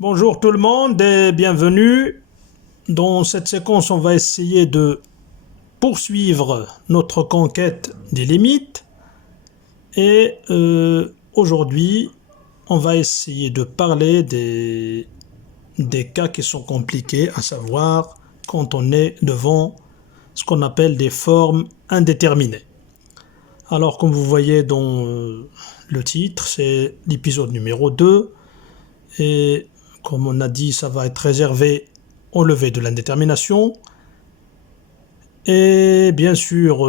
Bonjour tout le monde et bienvenue. Dans cette séquence, on va essayer de poursuivre notre conquête des limites. Et aujourd'hui, on va essayer de parler des cas qui sont compliqués, à savoir quand on est devant ce qu'on appelle des formes indéterminées. Alors, comme vous voyez dans le titre, c'est l'épisode numéro 2. Et comme on a dit, ça va être réservé au lever de l'indétermination. Et bien sûr,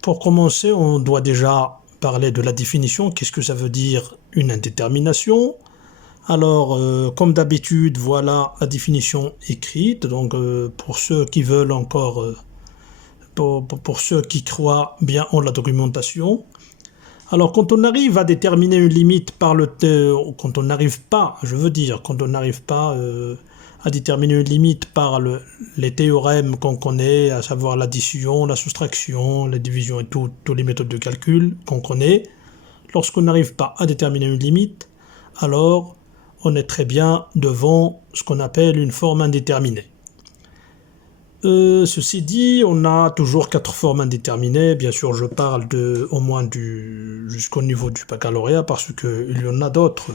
pour commencer, on doit déjà parler de la définition. Qu'est-ce que ça veut dire une indétermination? Alors, comme d'habitude, voilà la définition écrite. Donc, pour ceux qui veulent encore, pour ceux qui croient bien en la documentation. Alors, quand on arrive à déterminer une limite par quand on n'arrive pas, je veux dire, quand on n'arrive pas à déterminer une limite par les théorèmes qu'on connaît, à savoir l'addition, la soustraction, la division et toutes les méthodes de calcul qu'on connaît, lorsqu'on n'arrive pas à déterminer une limite, alors on est très bien devant ce qu'on appelle une forme indéterminée. Ceci dit, on a toujours 4 formes indéterminées. Bien sûr, je parle au moins jusqu'au niveau du baccalauréat parce qu'il y en a d'autres.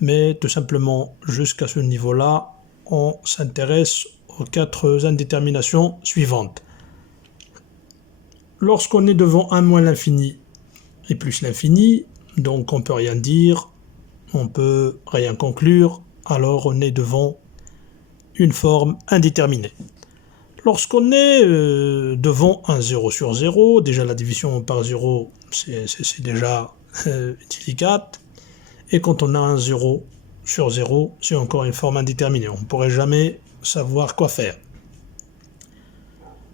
Mais tout simplement, jusqu'à ce niveau-là, on s'intéresse aux 4 indéterminations suivantes. Lorsqu'on est devant 1 moins l'infini et plus l'infini, donc on ne peut rien dire, on ne peut rien conclure, alors on est devant une forme indéterminée. Lorsqu'on est devant un 0 sur 0, déjà la division par 0, c'est déjà délicate. Et quand on a un 0 sur 0, c'est encore une forme indéterminée. On ne pourrait jamais savoir quoi faire.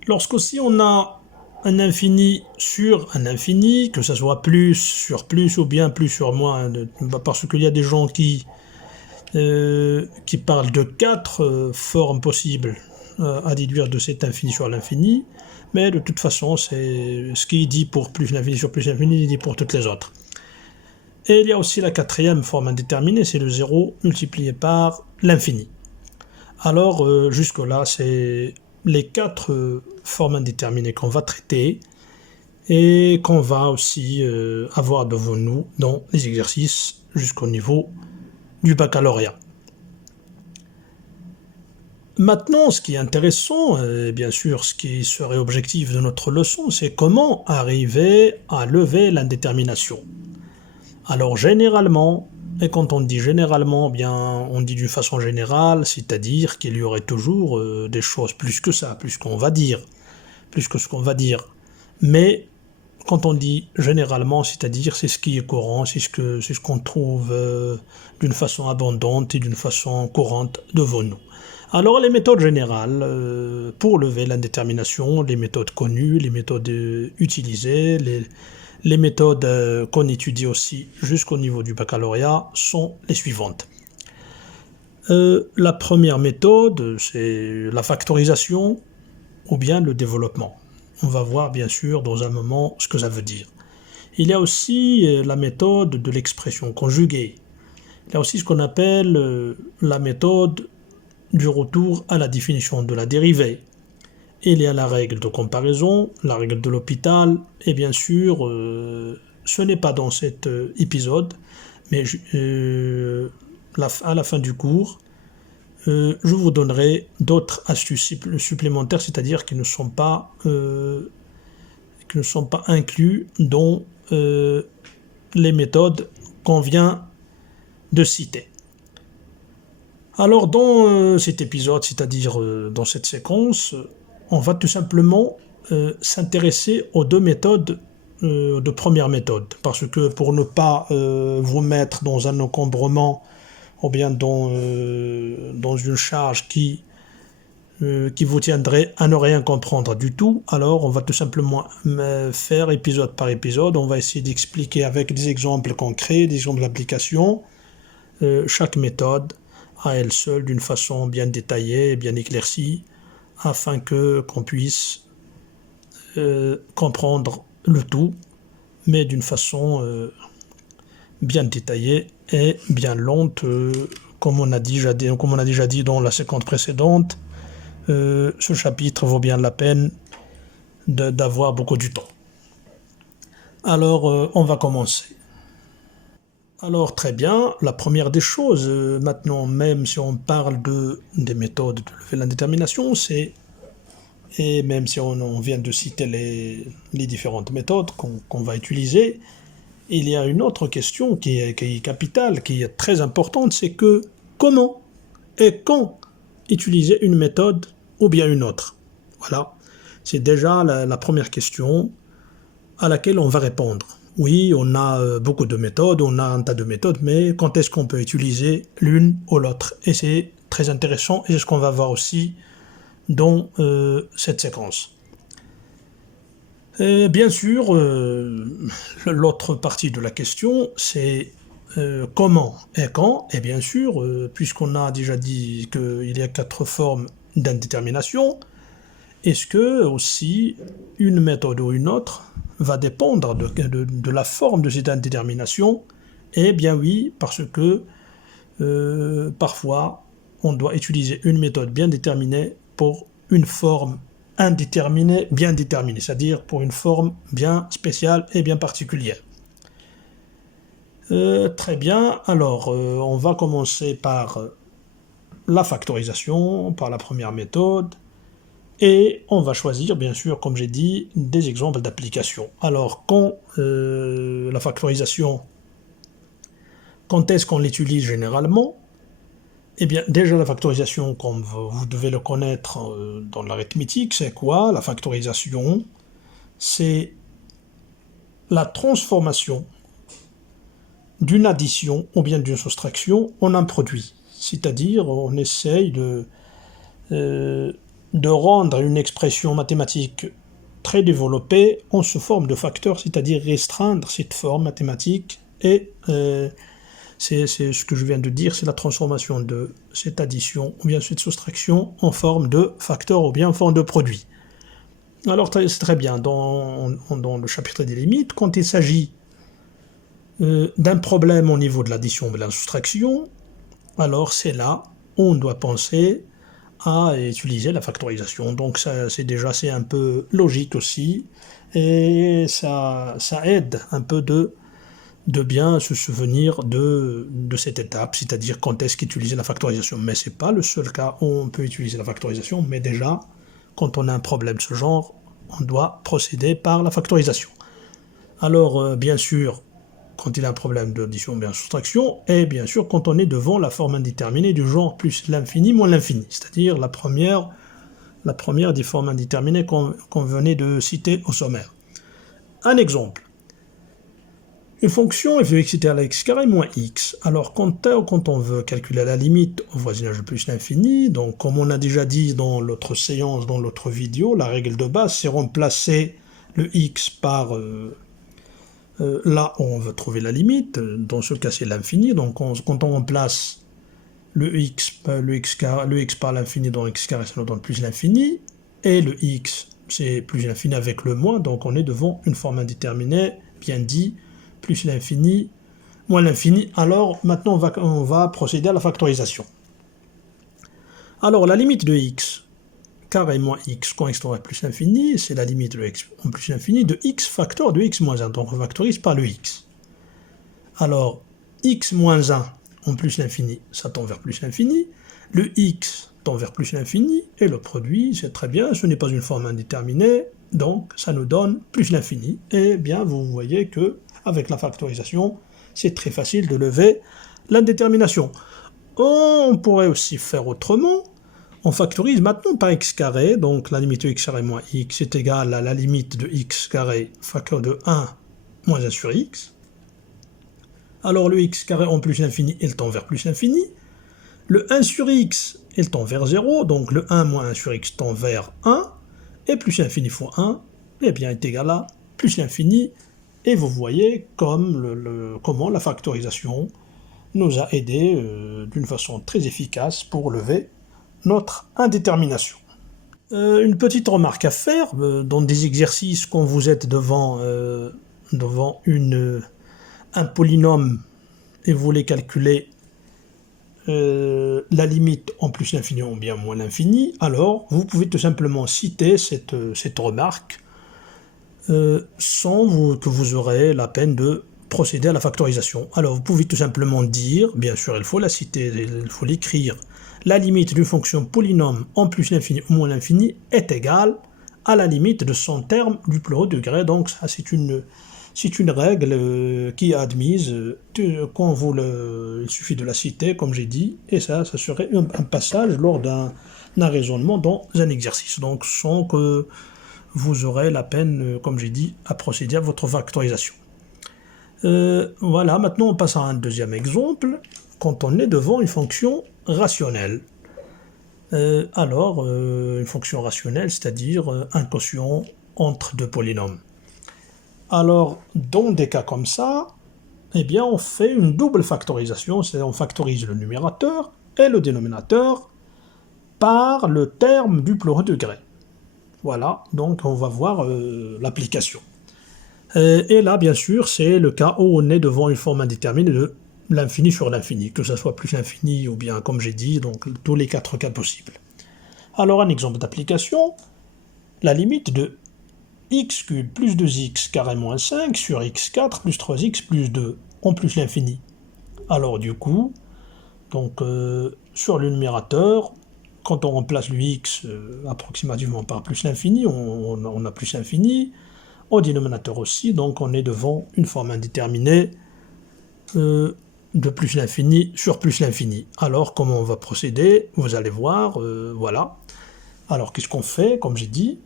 Lorsqu'aussi on a un infini sur un infini, que ce soit plus sur plus ou bien plus sur moins, parce qu'il y a des gens qui parlent de 4 formes possibles à déduire de cet infini sur l'infini, mais de toute façon, c'est ce qui dit pour plus l'infini sur plus l'infini, il dit pour toutes les autres. Et il y a aussi la 4e forme indéterminée, c'est le 0 multiplié par l'infini. Alors, jusque-là, c'est les 4 formes indéterminées qu'on va traiter et qu'on va aussi avoir devant nous dans les exercices jusqu'au niveau du baccalauréat. Maintenant, ce qui est intéressant, et bien sûr ce qui serait objectif de notre leçon, c'est comment arriver à lever l'indétermination. Alors généralement, et quand on dit généralement, bien on dit d'une façon générale, c'est-à-dire qu'il y aurait toujours des choses plus que ça, plus que ce qu'on va dire. Mais quand on dit généralement, c'est-à-dire c'est ce qui est courant, c'est ce qu'on trouve d'une façon abondante et d'une façon courante devant nous. Alors les méthodes générales pour lever l'indétermination, les méthodes connues, les méthodes utilisées, les méthodes qu'on étudie aussi jusqu'au niveau du baccalauréat sont les suivantes. La première méthode, c'est la factorisation ou bien le développement. On va voir bien sûr dans un moment ce que ça veut dire. Il y a aussi la méthode de l'expression conjuguée. Il y a aussi ce qu'on appelle la méthode du retour à la définition de la dérivée. Il y a la règle de comparaison, la règle de l'hôpital, et bien sûr, ce n'est pas dans cet épisode, mais à la fin du cours, je vous donnerai d'autres astuces supplémentaires, c'est-à-dire qui ne sont pas inclus dans les méthodes qu'on vient de citer. Alors dans cet épisode, c'est-à-dire dans cette séquence, on va tout simplement s'intéresser aux 2 méthodes de première méthode, parce que pour ne pas vous mettre dans un encombrement ou bien dans une charge qui vous tiendrait à ne rien comprendre du tout, alors on va tout simplement faire épisode par épisode, on va essayer d'expliquer avec des exemples concrets, des exemples d'application, chaque méthode à elle seule d'une façon bien détaillée et bien éclaircie, afin qu'on puisse comprendre le tout, mais d'une façon bien détaillée est bien lente, comme on a déjà dit dans la séquence précédente. Ce chapitre vaut bien la peine d'avoir beaucoup du temps. Alors, on va commencer. Alors, très bien, la première des choses, maintenant, même si on parle des méthodes de lever l'indétermination, et même si on vient de citer les différentes méthodes qu'on va utiliser, il y a une autre question qui est capitale, qui est très importante, c'est que comment et quand utiliser une méthode ou bien une autre. Voilà, c'est déjà la première question à laquelle on va répondre. Oui, on a beaucoup de méthodes, on a un tas de méthodes, mais quand est-ce qu'on peut utiliser l'une ou l'autre? Et c'est très intéressant, et c'est ce qu'on va voir aussi dans cette séquence. Bien sûr, l'autre partie de la question, c'est comment et quand. Et bien sûr, puisqu'on a déjà dit qu'il y a 4 formes d'indétermination, est-ce que aussi une méthode ou une autre va dépendre de la forme de cette indétermination? Eh bien oui, parce que parfois, on doit utiliser une méthode bien déterminée pour une forme indéterminée bien déterminée, c'est-à-dire pour une forme bien spéciale et bien particulière. Très bien, alors on va commencer par la factorisation, par la première méthode, et on va choisir, bien sûr, comme j'ai dit, des exemples d'application. Alors, la factorisation, quand est-ce qu'on l'utilise généralement? Eh bien, déjà la factorisation, comme vous devez le connaître dans l'arithmétique, c'est quoi? La factorisation, c'est la transformation d'une addition ou bien d'une soustraction en un produit. C'est-à-dire, on essaye de rendre une expression mathématique très développée en sous forme de facteur, c'est-à-dire restreindre cette forme mathématique et c'est ce que je viens de dire, c'est la transformation de cette addition ou bien cette soustraction en forme de facteur ou bien en forme de produit. Alors c'est très bien, dans le chapitre des limites, quand il s'agit d'un problème au niveau de l'addition ou de la soustraction, alors c'est là où on doit penser à utiliser la factorisation. Donc c'est un peu logique aussi, et ça aide un peu de bien se souvenir de cette étape, c'est-à-dire quand est-ce qu'utiliser la factorisation. Mais ce n'est pas le seul cas où on peut utiliser la factorisation, mais déjà, quand on a un problème de ce genre, on doit procéder par la factorisation. Alors, bien sûr, quand il y a un problème d'addition ou bien de soustraction, et bien sûr, quand on est devant la forme indéterminée du genre plus l'infini moins l'infini, c'est-à-dire la première des formes indéterminées qu'on venait de citer au sommaire. Un exemple. Une fonction f de x égale à x carré moins x. Alors, quand on veut calculer la limite au voisinage de plus l'infini, donc comme on a déjà dit dans l'autre séance, dans l'autre vidéo, la règle de base, c'est remplacer le x par là où on veut trouver la limite. Dans ce cas, c'est l'infini. Donc, quand on remplace le x par l'infini dans x carré, ça nous donne plus l'infini. Et le x, c'est plus l'infini avec le moins. Donc, on est devant une forme indéterminée, bien dit, plus l'infini, moins l'infini. Alors, maintenant, on va procéder à la factorisation. Alors, la limite de x carré moins x quand x tend à plus l'infini, c'est la limite de x en plus l'infini de x facteur de x moins 1. Donc, on factorise par le x. Alors, x moins 1 en plus l'infini, ça tend vers plus l'infini. Le x tend vers plus l'infini. Et le produit, c'est très bien, ce n'est pas une forme indéterminée. Donc, ça nous donne plus l'infini. Et bien, vous voyez que avec la factorisation, c'est très facile de lever l'indétermination. On pourrait aussi faire autrement. On factorise maintenant par x carré, donc la limite de x carré moins x est égale à la limite de x carré facteur de 1 moins 1 sur x. Alors le x carré en plus l'infini, il tend vers plus l'infini. Le 1 sur x, il tend vers 0, donc le 1 moins 1 sur x tend vers 1. Et plus l'infini fois 1, eh bien, est égal à plus l'infini. Et vous voyez comment la factorisation nous a aidé d'une façon très efficace pour lever notre indétermination. Une petite remarque à faire, dans des exercices quand vous êtes devant un polynôme et vous voulez calculer la limite en plus l'infini ou bien moins l'infini, alors vous pouvez tout simplement citer cette remarque sans que vous aurez la peine de procéder à la factorisation. Alors vous pouvez tout simplement dire, bien sûr il faut la citer, il faut l'écrire, la limite d'une fonction polynôme en plus l'infini ou moins l'infini est égale à la limite de son terme du plus haut degré. Donc ça c'est une règle qui est admise quand il suffit de la citer comme j'ai dit, et ça serait un passage lors d'un raisonnement dans un exercice, donc sans que vous aurez la peine, comme j'ai dit, à procéder à votre factorisation. Voilà, maintenant on passe à un deuxième exemple, quand on est devant une fonction rationnelle. Une fonction rationnelle, c'est-à-dire un quotient entre deux polynômes. Alors, dans des cas comme ça, eh bien, on fait une double factorisation, c'est-à-dire on factorise le numérateur et le dénominateur par le terme du plus haut degré. Voilà, donc on va voir l'application. Et là, bien sûr, c'est le cas où on est devant une forme indéterminée de l'infini sur l'infini, que ce soit plus l'infini ou bien, comme j'ai dit, donc tous les 4 cas possibles. Alors, un exemple d'application, la limite de x cube plus 2x carré moins 5 sur x4 plus 3x plus 2 en plus l'infini. Alors du coup, donc sur le numérateur, quand on remplace le x approximativement par plus l'infini, on a plus l'infini. Au dénominateur aussi, donc on est devant une forme indéterminée de plus l'infini sur plus l'infini. Alors comment on va procéder? Vous allez voir, voilà. Alors qu'est-ce qu'on fait? Comme j'ai dit,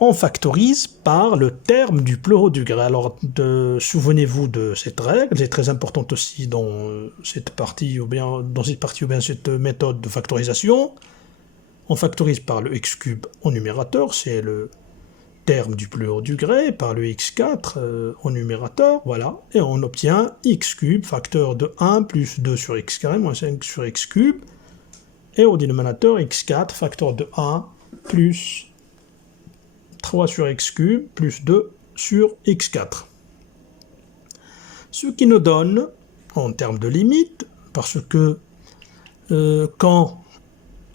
on factorise par le terme du plus haut degré. Alors souvenez-vous de cette règle, c'est très importante aussi dans cette partie ou bien cette méthode de factorisation. On factorise par le x cube au numérateur, c'est le terme du plus haut degré, par le x4 au numérateur, voilà, et on obtient x cube, facteur de 1 plus 2 sur x carré moins 5 sur x cube, et au dénominateur x4, facteur de 1 plus 3 sur x cube plus 2 sur x4. Ce qui nous donne, en termes de limite, parce que quand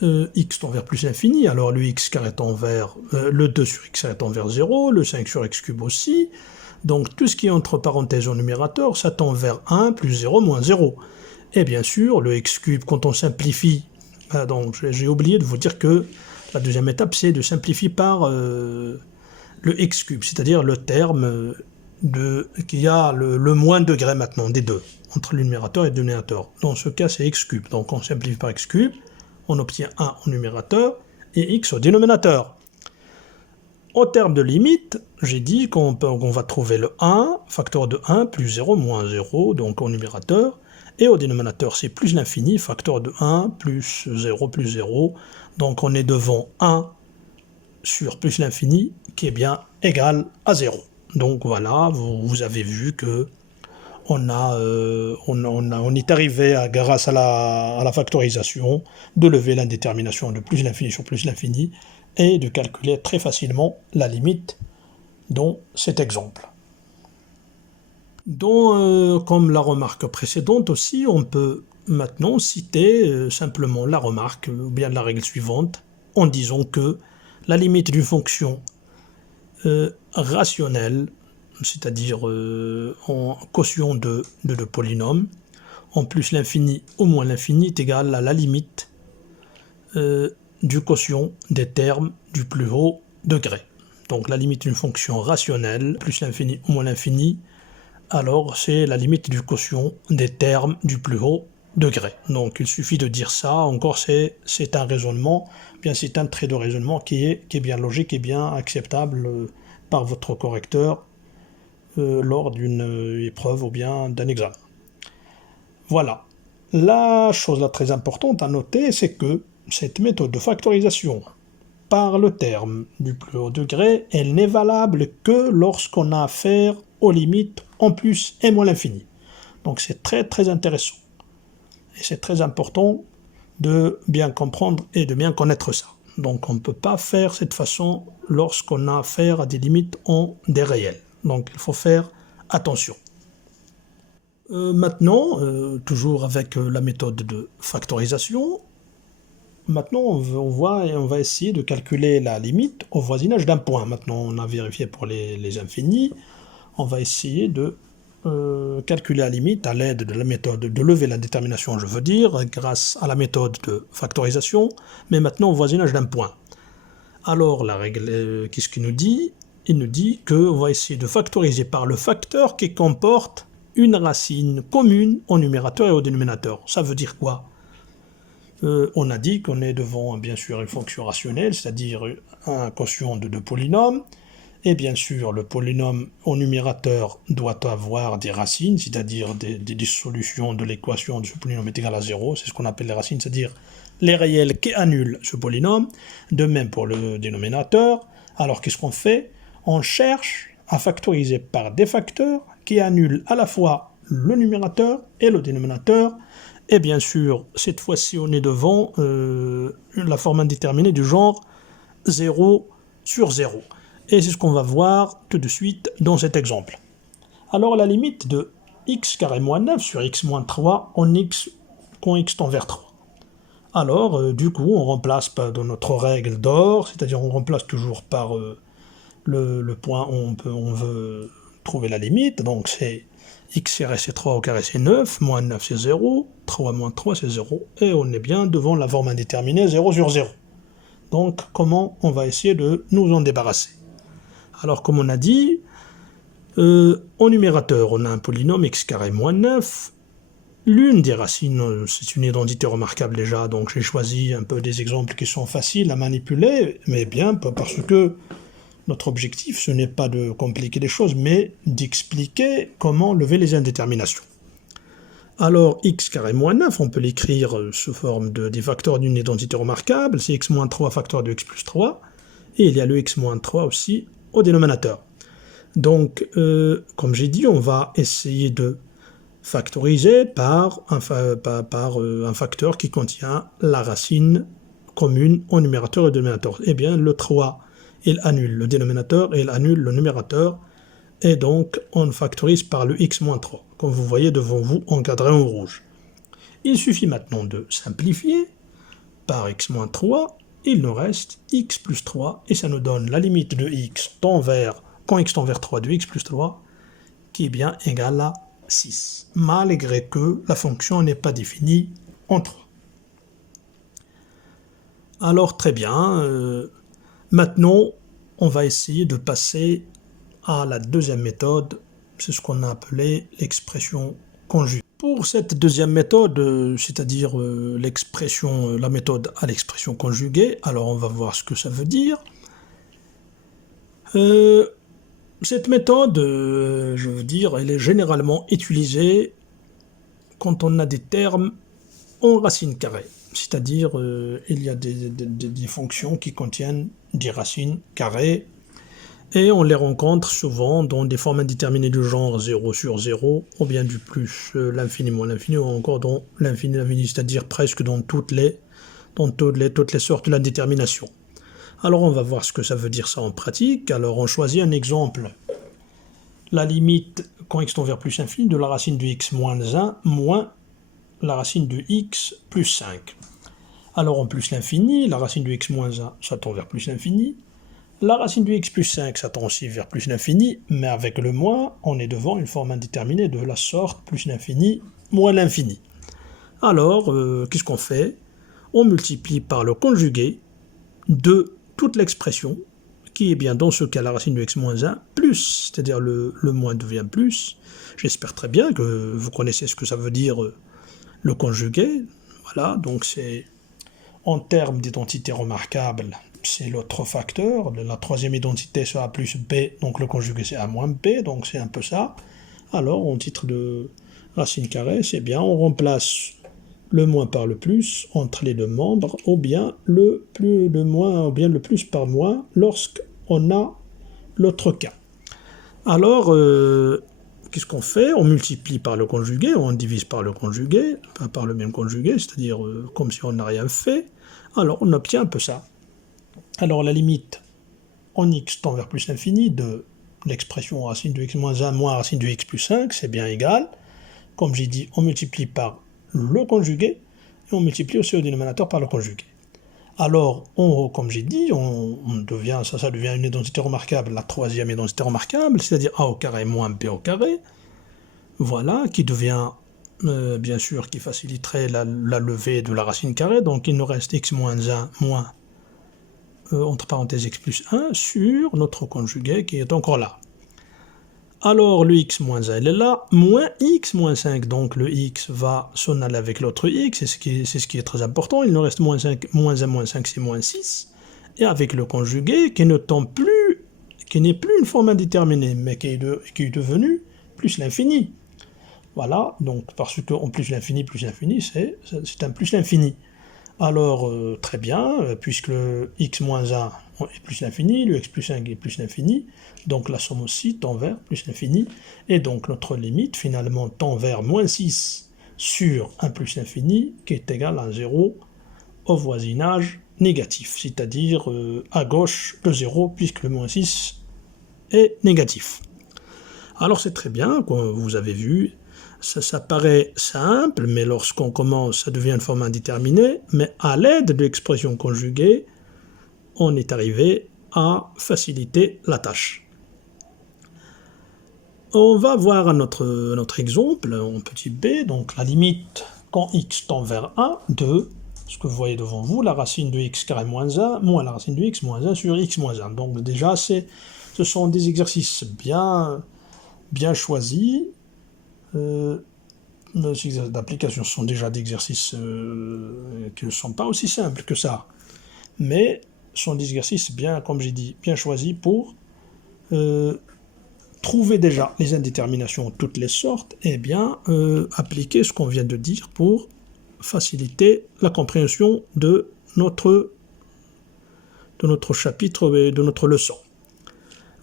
x tend vers plus l'infini, alors le x carré tend vers, le 2 sur x carré tend vers 0, le 5 sur x cube aussi, donc tout ce qui est entre parenthèses au numérateur, ça tend vers 1 plus 0 moins 0. Et bien sûr, le x cube, quand on simplifie, donc j'ai oublié de vous dire que la deuxième étape, c'est de simplifier par le x cube, c'est-à-dire le terme qui a le moins degré maintenant des deux, entre le numérateur et le dénominateur. Dans ce cas, c'est x cube, donc on simplifie par x cube, on obtient 1 au numérateur et x au dénominateur. Au terme de limite, j'ai dit qu'on va trouver le 1, facteur de 1 plus 0 moins 0, donc au numérateur, et au dénominateur c'est plus l'infini, facteur de 1 plus 0, donc on est devant 1 sur plus l'infini qui est bien égal à 0. Donc voilà, vous avez vu que on est arrivé, grâce à la factorisation, de lever l'indétermination de plus l'infini sur plus l'infini et de calculer très facilement la limite dans cet exemple. Comme la remarque précédente aussi, on peut maintenant citer simplement la remarque ou bien la règle suivante en disant que la limite d'une fonction rationnelle, c'est-à-dire en quotient de deux polynômes, en plus l'infini ou moins l'infini est égal à la limite du quotient des termes du plus haut degré. Donc la limite d'une fonction rationnelle, plus l'infini ou moins l'infini, alors c'est la limite du quotient des termes du plus haut degré. Donc il suffit de dire ça, encore c'est un raisonnement, bien c'est un trait de raisonnement qui est bien logique, qui est bien acceptable par votre correcteur lors d'une épreuve ou bien d'un examen. Voilà. La chose là très importante à noter, c'est que cette méthode de factorisation par le terme du plus haut degré, elle n'est valable que lorsqu'on a affaire aux limites en plus et moins l'infini. Donc c'est très très intéressant. Et c'est très important de bien comprendre et de bien connaître ça. Donc on ne peut pas faire cette façon lorsqu'on a affaire à des limites en des réels. Donc il faut faire attention. Maintenant, toujours avec la méthode de factorisation, maintenant on va essayer de calculer la limite au voisinage d'un point. Maintenant on a vérifié pour les infinis, on va essayer de calculer la limite à l'aide de la méthode de lever la détermination, je veux dire, grâce à la méthode de factorisation, mais maintenant au voisinage d'un point. Alors la règle, qu'est-ce qu'il nous dit? Il nous dit qu'on va essayer de factoriser par le facteur qui comporte une racine commune au numérateur et au dénominateur. Ça veut dire quoi? On a dit qu'on est devant bien sûr une fonction rationnelle, c'est-à-dire un quotient de deux polynômes, et bien sûr le polynôme au numérateur doit avoir des racines, c'est-à-dire des solutions de l'équation de ce polynôme est égal à 0, c'est ce qu'on appelle les racines, c'est-à-dire les réels qui annulent ce polynôme, de même pour le dénominateur. Alors qu'est-ce qu'on fait? On cherche à factoriser par des facteurs qui annulent à la fois le numérateur et le dénominateur. Et bien sûr, cette fois-ci, on est devant la forme indéterminée du genre 0 sur 0. Et c'est ce qu'on va voir tout de suite dans cet exemple. Alors, la limite de x carré moins 9 sur x moins 3 quand x tend vers 3. Alors, du coup, on remplace dans notre règle d'or, c'est-à-dire on remplace toujours par le point où on veut trouver la limite, donc c'est x carré c'est 3 au carré c'est 9, moins 9 c'est 0, 3 moins 3 c'est 0, et on est bien devant la forme indéterminée 0 sur 0. Donc comment on va essayer de nous en débarrasser? Alors comme on a dit, au numérateur on a un polynôme x carré moins 9, l'une des racines, c'est une identité remarquable déjà, donc j'ai choisi un peu des exemples qui sont faciles à manipuler, mais bien parce que notre objectif, ce n'est pas de compliquer les choses, mais d'expliquer comment lever les indéterminations. Alors, x carré moins 9, on peut l'écrire sous forme des facteurs d'une identité remarquable, c'est x moins 3 facteur de x plus 3, et il y a le x moins 3 aussi au dénominateur. Donc, comme j'ai dit, on va essayer de factoriser par un facteur qui contient la racine commune au numérateur et au dénominateur. Eh bien, le 3, il annule le dénominateur et il annule le numérateur, et donc on factorise par le x-3, comme vous voyez devant vous encadré en rouge. Il suffit maintenant de simplifier par x-3, il nous reste x plus 3, et ça nous donne la limite de x quand x tend vers 3 de x plus 3, qui est bien égale à 6, malgré que la fonction n'est pas définie en 3. Alors très bien, maintenant, on va essayer de passer à la deuxième méthode, c'est ce qu'on a appelé l'expression conjuguée. Pour cette deuxième méthode, c'est-à-dire la méthode à l'expression conjuguée, alors on va voir ce que ça veut dire. Cette méthode, je veux dire, elle est généralement utilisée quand on a des termes en racine carrée. C'est-à-dire, il y a des fonctions qui contiennent des racines carrées, et on les rencontre souvent dans des formes indéterminées du genre 0 sur 0, ou bien du plus l'infini moins l'infini, ou encore dans l'infini, c'est-à-dire presque dans toutes les sortes de l'indétermination. Alors on va voir ce que ça veut dire ça en pratique. Alors on choisit un exemple. La limite quand x tend vers plus infini de la racine de x moins 1 moins la racine de x plus 5. Alors en plus l'infini, la racine de x moins 1, ça tend vers plus l'infini. La racine de x plus 5, ça tend aussi vers plus l'infini, mais avec le moins, on est devant une forme indéterminée de la sorte plus l'infini moins l'infini. Alors, qu'est-ce qu'on fait? On multiplie par le conjugué de toute l'expression, qui est bien dans ce cas la racine de x moins 1, plus, c'est-à-dire le moins devient plus. J'espère très bien que vous connaissez ce que ça veut dire le conjugué. Voilà, donc c'est en termes d'identité remarquable, c'est l'autre facteur. La troisième identité c'est a plus b, donc le conjugué c'est a moins b, donc c'est un peu ça. Alors, en titre de racine carrée, c'est bien, on remplace le moins par le plus entre les deux membres, ou bien le moins, ou bien le plus par moins, lorsqu'on a l'autre cas. Alors, qu'est-ce qu'on fait? On multiplie par le conjugué, on divise par le conjugué, pas par le même conjugué, c'est-à-dire comme si on n'a rien fait. Alors, on obtient un peu ça. Alors, la limite en x tend vers plus l'infini de l'expression racine de x moins 1 moins racine de x plus 5, c'est bien égal. comme j'ai dit, on multiplie par le conjugué et on multiplie aussi au dénominateur par le conjugué. Alors, en haut, comme j'ai dit, ça devient une identité remarquable, la troisième identité remarquable, c'est-à-dire a au carré moins b au carré, voilà, qui devient, bien sûr, qui faciliterait la levée de la racine carrée, donc il nous reste x moins 1 moins, entre parenthèses, x plus 1 sur notre conjugué qui est encore là. Alors le x moins 1 il est là, moins x moins 5, donc le x va s'en aller avec l'autre x, c'est ce qui est très important, il nous reste moins 5, moins 1 moins 5 c'est moins 6, et avec le conjugué qui n'est plus une forme indéterminée, mais qui est devenu plus l'infini. Voilà, donc parce que en plus l'infini, c'est un plus l'infini. Alors, très bien, puisque le x moins 1 est plus l'infini, le x plus 5 est plus l'infini, donc la somme aussi tend vers plus l'infini, et donc notre limite finalement tend vers moins 6 sur 1 plus l'infini, qui est égal à 0 au voisinage négatif, c'est-à-dire à gauche de 0, puisque le moins 6 est négatif. Alors c'est très bien, comme vous avez vu, ça paraît simple, mais lorsqu'on commence, ça devient une forme indéterminée, mais à l'aide de l'expression conjuguée, on est arrivé à faciliter la tâche. On va voir notre exemple en petit b, donc la limite quand x tend vers 1, 2, ce que vous voyez devant vous, la racine de x carré moins 1, moins la racine de x moins 1 sur x moins 1. Donc déjà, ce sont des exercices bien choisis. Nos exercices d'application sont déjà des exercices qui ne sont pas aussi simples que ça, mais sont des exercices bien, comme j'ai dit, bien choisis pour trouver déjà les indéterminations de toutes les sortes et bien appliquer ce qu'on vient de dire pour faciliter la compréhension de notre chapitre et de notre leçon.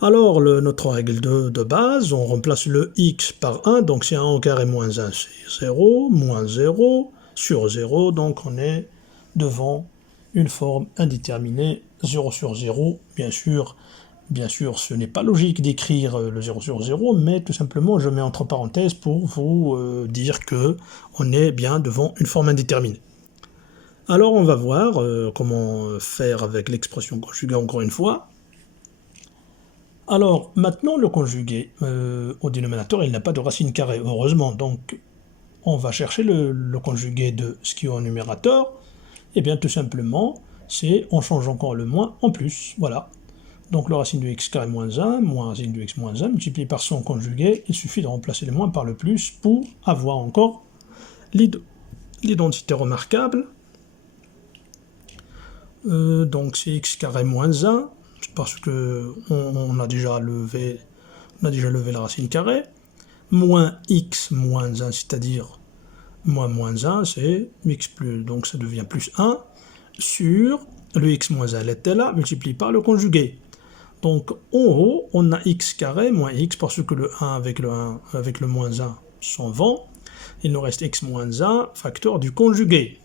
Alors, notre règle de base, on remplace le x par 1, donc c'est 1 au carré moins 1, c'est 0, moins 0, sur 0, donc on est devant une forme indéterminée, 0 sur 0, bien sûr, ce n'est pas logique d'écrire le 0 sur 0, mais tout simplement, je mets entre parenthèses pour vous dire que on est bien devant une forme indéterminée. Alors, on va voir comment faire avec l'expression conjuguée encore une fois. Alors, maintenant, le conjugué au dénominateur, il n'a pas de racine carrée, heureusement. Donc, on va chercher le conjugué de ce qui est au numérateur. Et bien, tout simplement, c'est on change encore le moins en plus. Voilà. Donc, le racine de x carré moins 1, moins racine de x moins 1, multiplié par son conjugué. Il suffit de remplacer le moins par le plus pour avoir encore l'identité remarquable. Donc, c'est x carré moins 1. Parce que on a déjà levé la racine carrée, moins x moins 1, c'est-à-dire moins 1, c'est x plus, donc ça devient plus 1, sur le x moins 1, elle était là, multiplié par le conjugué. Donc en haut, on a x carré moins x, parce que le 1 avec le moins 1 s'en vont, il nous reste x moins 1, facteur du conjugué.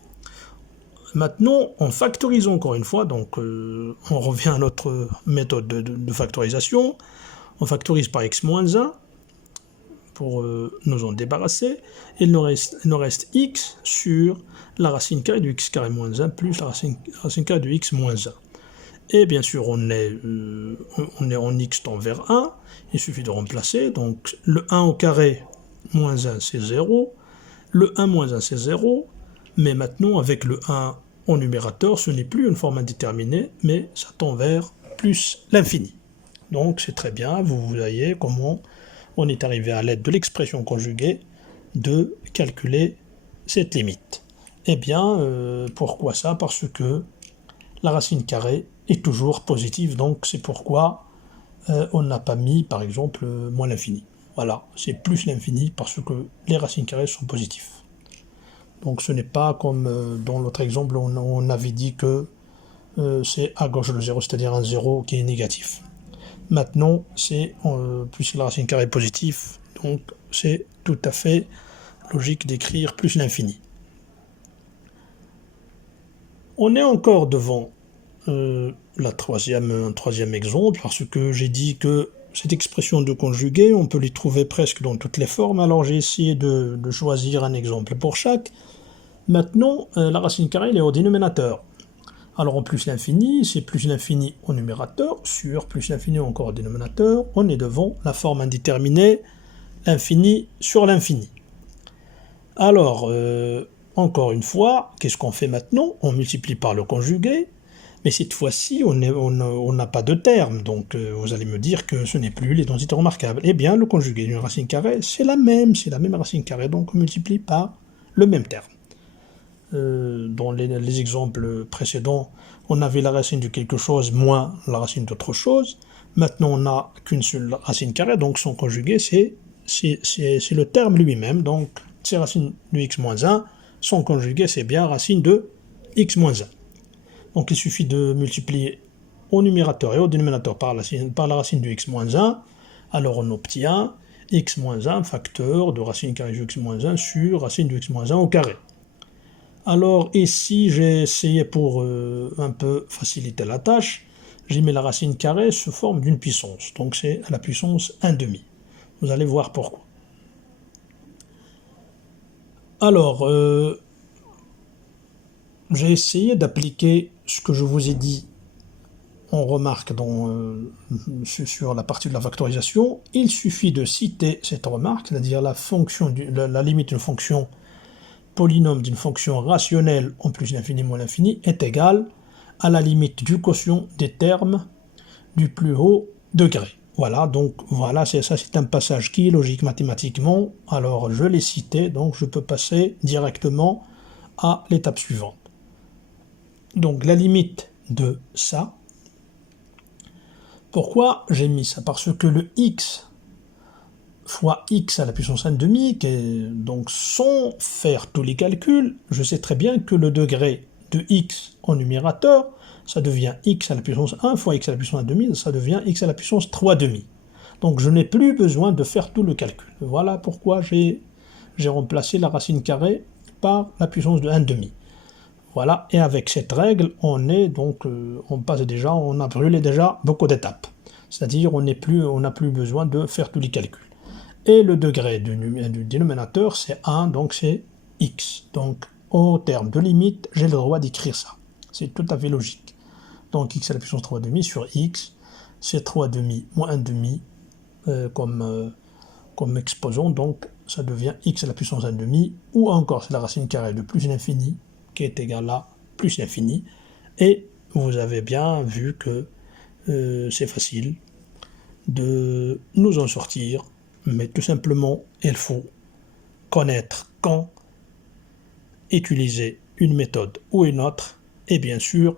Maintenant, on factorise encore une fois, donc on revient à notre méthode de factorisation. On factorise par x moins 1 pour nous en débarrasser. Il nous reste x sur la racine carrée du x carré moins 1 plus la racine carrée du x moins 1. Et bien sûr, on est en x tend vers 1. Il suffit de remplacer. Donc le 1 au carré moins 1, c'est 0. Le 1 moins 1, c'est 0. Mais maintenant, avec le 1 en numérateur, ce n'est plus une forme indéterminée, mais ça tend vers plus l'infini. Donc c'est très bien, vous voyez comment on est arrivé à l'aide de l'expression conjuguée de calculer cette limite. Eh bien, pourquoi ça? Parce que la racine carrée est toujours positive, donc c'est pourquoi on n'a pas mis, par exemple, moins l'infini. Voilà, c'est plus l'infini parce que les racines carrées sont positives. Donc ce n'est pas comme dans l'autre exemple, on avait dit que c'est à gauche de 0, c'est-à-dire un 0 qui est négatif. Maintenant, puisque la racine carrée est positive, donc c'est tout à fait logique d'écrire plus l'infini. On est encore devant un troisième exemple, parce que j'ai dit que cette expression de conjugué, on peut les trouver presque dans toutes les formes, alors j'ai essayé de choisir un exemple pour chaque. Maintenant, la racine carrée elle est au dénominateur. Alors en plus l'infini, c'est plus l'infini au numérateur, sur plus l'infini encore au dénominateur, on est devant la forme indéterminée, l'infini sur l'infini. Alors, encore une fois, qu'est-ce qu'on fait maintenant? On multiplie par le conjugué, mais cette fois-ci, on n'a pas de terme, donc vous allez me dire que ce n'est plus l'identité remarquable. Eh bien, le conjugué d'une racine carrée, c'est la même racine carrée, donc on multiplie par le même terme. Dans les exemples précédents, on avait la racine de quelque chose moins la racine d'autre chose. Maintenant, on n'a qu'une seule racine carrée, donc son conjugué, c'est le terme lui-même, donc c'est racine de x moins 1, son conjugué, c'est bien racine de x moins 1. Donc il suffit de multiplier au numérateur et au dénominateur par la racine de x moins 1, alors on obtient x moins 1 facteur de racine carrée de x moins 1 sur racine de x moins 1 au carré. Alors ici j'ai essayé pour un peu faciliter la tâche, j'ai mis la racine carrée sous forme d'une puissance, donc c'est à la puissance 1/2. Vous allez voir pourquoi. Alors, j'ai essayé d'appliquer ce que je vous ai dit en remarque sur la partie de la factorisation. Il suffit de citer cette remarque, c'est-à-dire la limite d'une fonction polynôme d'une fonction rationnelle en plus l'infini moins l'infini est égale à la limite du quotient des termes du plus haut degré. Voilà, donc voilà, c'est un passage qui est logique mathématiquement. Alors je l'ai cité, donc je peux passer directement à l'étape suivante. Donc la limite de ça. Pourquoi j'ai mis ça? Parce que le x fois x à la puissance 1/2, donc sans faire tous les calculs, je sais très bien que le degré de x en numérateur, ça devient x à la puissance 1 fois x à la puissance 1/2, ça devient x à la puissance 3/2. Donc je n'ai plus besoin de faire tout le calcul. Voilà pourquoi j'ai remplacé la racine carrée par la puissance de 1/2. Voilà, et avec cette règle, on a brûlé déjà beaucoup d'étapes. C'est-à-dire on n'a plus besoin de faire tous les calculs. Et le degré du dénominateur, c'est 1, donc c'est x. Donc, au terme de limite, j'ai le droit d'écrire ça. C'est tout à fait logique. Donc, x à la puissance 3/2 sur x, c'est 3/2 moins 1/2 comme exposant. Donc, ça devient x à la puissance 1/2, ou encore, c'est la racine carrée de plus l'infini, qui est égale à plus l'infini. Et vous avez bien vu que c'est facile de nous en sortir. Mais tout simplement, il faut connaître quand utiliser une méthode ou une autre, et bien sûr,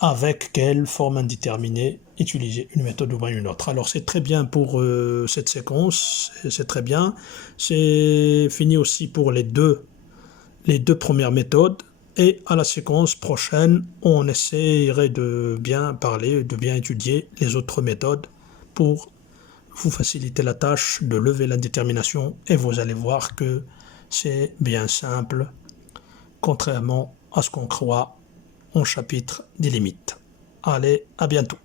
avec quelle forme indéterminée utiliser une méthode ou une autre. Alors c'est très bien pour cette séquence, c'est très bien. C'est fini aussi pour les deux premières méthodes, et à la séquence prochaine, on essaierait de bien parler, de bien étudier les autres méthodes pour vous faciliter la tâche de lever l'indétermination, et vous allez voir que c'est bien simple, contrairement à ce qu'on croit en chapitre des limites. Allez, à bientôt.